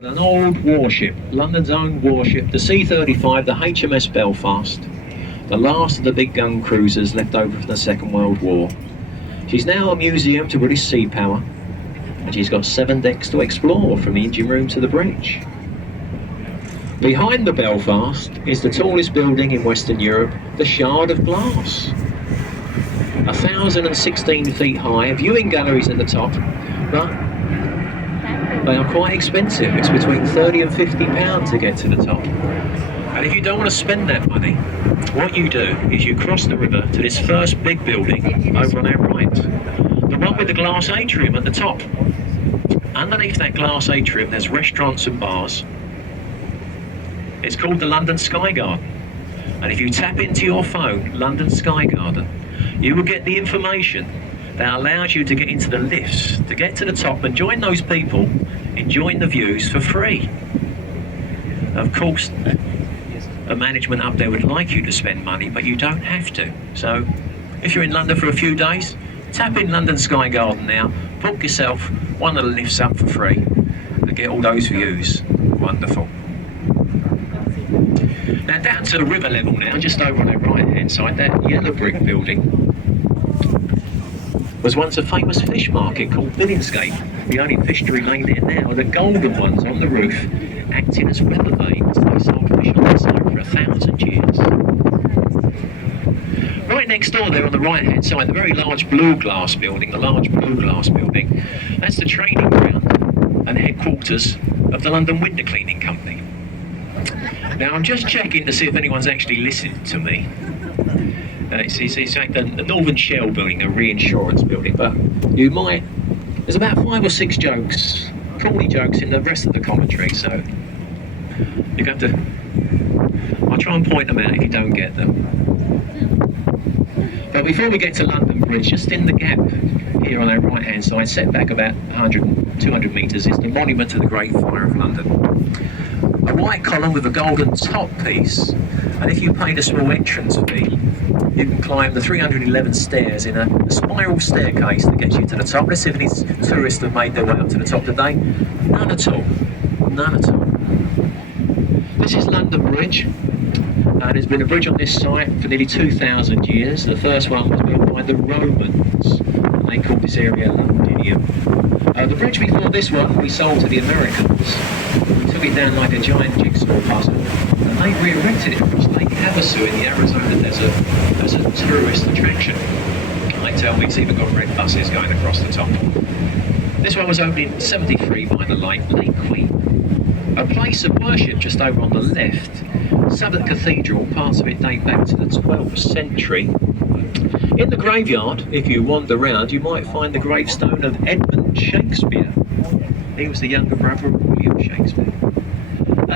An old warship, London's own warship, the C-35, the HMS Belfast, the last of the big gun cruisers left over from the Second World War. She's now a museum to British sea power, and she's got 7 decks to explore from the engine room to the bridge. Behind the Belfast is the tallest building in Western Europe, the Shard of Glass. 1,016 feet high, viewing galleries at the top, but they are quite expensive. It's between £30 and £50 to get to the top. And if you don't want to spend that money, what you do is you cross the river to this first big building over on our right. The one with the glass atrium at the top. Underneath that glass atrium there's restaurants and bars. It's called the London Sky Garden. And if you tap into your phone, London Sky Garden, you will get the information that allows you to get into the lifts, to get to the top and join those people enjoying the views for free. Of course, the management up there would like you to spend money, but you don't have to. So, if you're in London for a few days, tap in London Sky Garden now, book yourself one of the lifts up for free, and get all those views. Wonderful. Now down to the river level now, just over on our right hand side, that yellow brick building was once a famous fish market called Billingsgate. The only fish to remain there now are the golden ones on the roof, acting as weather vanes. They sold fish on the side for 1,000 years. Right next door there on the right hand side, the very large blue glass building, that's the training ground and headquarters of the London Window Cleaning Company. Now I'm just checking to see if anyone's actually listened to me. It's like the Northern Shell building, a reinsurance building, but you might, there's about 5 or 6 jokes, corny jokes in the rest of the commentary, so you have to, I'll try and point them out if you don't get them. But before we get to London Bridge, just in the gap here on our right hand side, set back about 200 metres, is the monument to the Great Fire of London. A white column with a golden top piece, and if you paid a small entrance fee, you can climb the 311 stairs in a spiral staircase that gets you to the top. Let's see if any tourists have made their way up to the top today. None at all. None at all. This is London Bridge, and there's been a bridge on this site for nearly 2,000 years. The first one was built by the Romans, and they called this area Londinium. The bridge before this one we sold to the Americans. We took it down like a giant jigsaw puzzle, and they re-erected it across Lake Havasu in the Arizona desert as a tourist attraction. They tell me it's even got red buses going across the top. This one was opened in '73 by the late Queen. A place of worship just over on the left, Southwark Cathedral, parts of it date back to the 12th century. In the graveyard, if you wander around, you might find the gravestone of Edmund Shakespeare. He was the younger brother of William Shakespeare.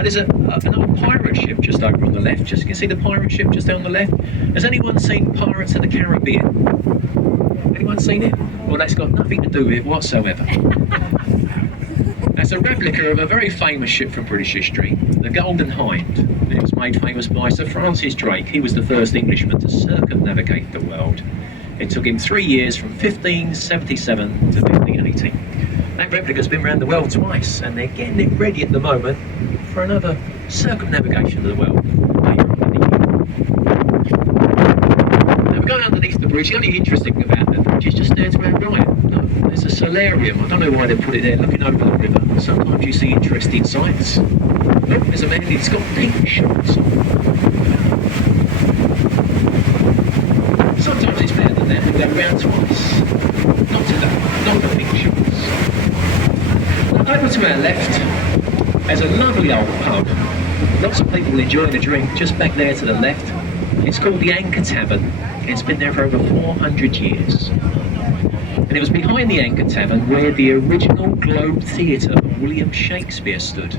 There's an old pirate ship just over on the left. Just you can see the pirate ship just down the left. Has anyone seen Pirates of the Caribbean? Anyone seen it? Well, that's got nothing to do with it whatsoever. That's a replica of a very famous ship from British history, the Golden Hind. It was made famous by Sir Francis Drake. He was the first Englishman to circumnavigate the world. It took him 3 years, from 1577 to 1580. That replica's been around the world twice, and they're getting it ready at the moment for another circumnavigation of the world later on in the year. Now we're going underneath the bridge. The only interesting thing about the bridge is just there to our right. Look, there's a solarium. I don't know why they put it there, looking over the river. Sometimes you see interesting sights. Look, there's a man, he's got pink shorts on. Sometimes it's better than that, we go round twice. Not today, not the pink shorts. Now, over to our left, there's a lovely old pub. Lots of people enjoying a drink just back there to the left. It's called the Anchor Tavern. It's been there for over 400 years. And it was behind the Anchor Tavern where the original Globe Theatre of William Shakespeare stood.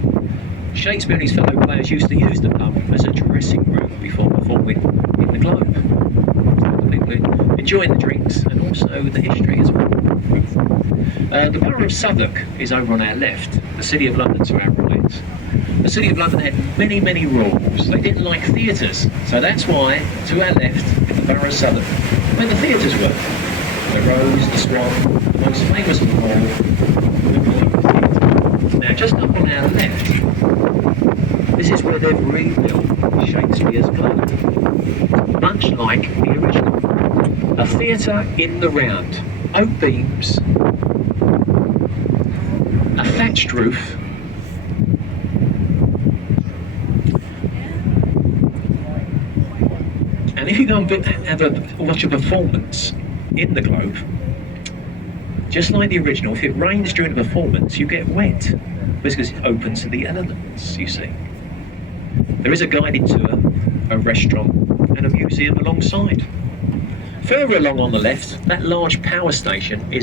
Shakespeare and his fellow players used to use the pub as a dressing room before performing in the Globe. So the people enjoying the drinks and also the history as well. The borough of Southwark is over on our left, the City of London to our right. The City of London had many, many rules. They didn't like theatres, so that's why, to our left, in the borough of Southwark, where the theatres were. The Rose, the Swan, the most famous of them all, the Globe Theatre. Now, just up on our left, this is where they've rebuilt Shakespeare's Globe, much like the original. A theatre in the round, oak beams, a thatched roof, and if you go and watch a performance in the Globe, just like the original, if it rains during the performance, you get wet because it's open to the elements, you see. There is a guided tour, a restaurant, and a museum alongside. Further along on the left, that large power station is